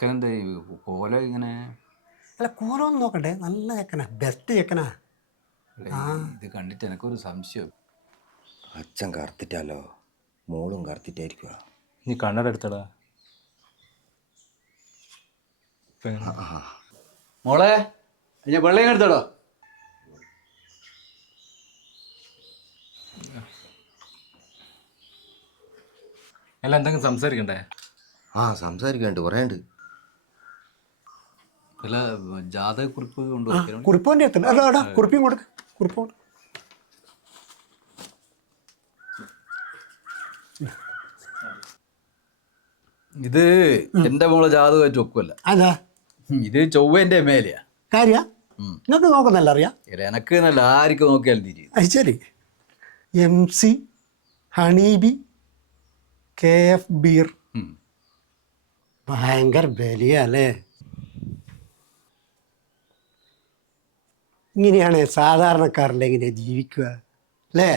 ചെക്കനെന്താ കോല ഇങ്ങനെ? അല്ല കോലമൊന്നും നോക്കണ്ടേ, നല്ല ചെക്കനാ, ബെസ്റ്റ് ചെക്കനാ. ഇത് കണ്ടിട്ട് എനിക്കൊരു സംശയം. അച്ഛൻ കറുത്തിട്ടാലോ, മോളും കറുത്തിട്ടായിരിക്കുക. നീ കണ്ണട എടുത്തടാ. മോളെ ഞാൻ വെള്ളം എടുത്തടോ. അല്ല എന്തെങ്കിലും സംസാരിക്കണ്ടേ? സംസാരിക്കാണ്ട് കുറേ ഉണ്ട്. അല്ല ജാതകക്കുറിപ്പ് കൊണ്ടുവയ്ക്കണം. കുറിപ്പോൻ്റെ എത്തണം. അല്ല കുറിപ്പും കൊടുക്ക, കുറിപ്പ് കൊടുക്ക. ഇത് എന്റെ മോളെ ജാതകമായിട്ട് ഒക്കുമല്ല. അതാ ഇത് ചൊവ്വേന്റെ മേലെയാ. കാര്യ നിങ്ങൾക്ക് നോക്കുന്നല്ല അറിയാം. എനക്ക് നല്ല ആർക്കും നോക്കിയാലും തിരിയും. അത് ശരി. MC ഹണീബി KF ബീർ ഭയങ്കര ബലിയല്ലേ. ഇങ്ങനെയാണ് സാധാരണക്കാരൻ്റെ എങ്ങനെ ജീവിക്കുക അല്ലേ?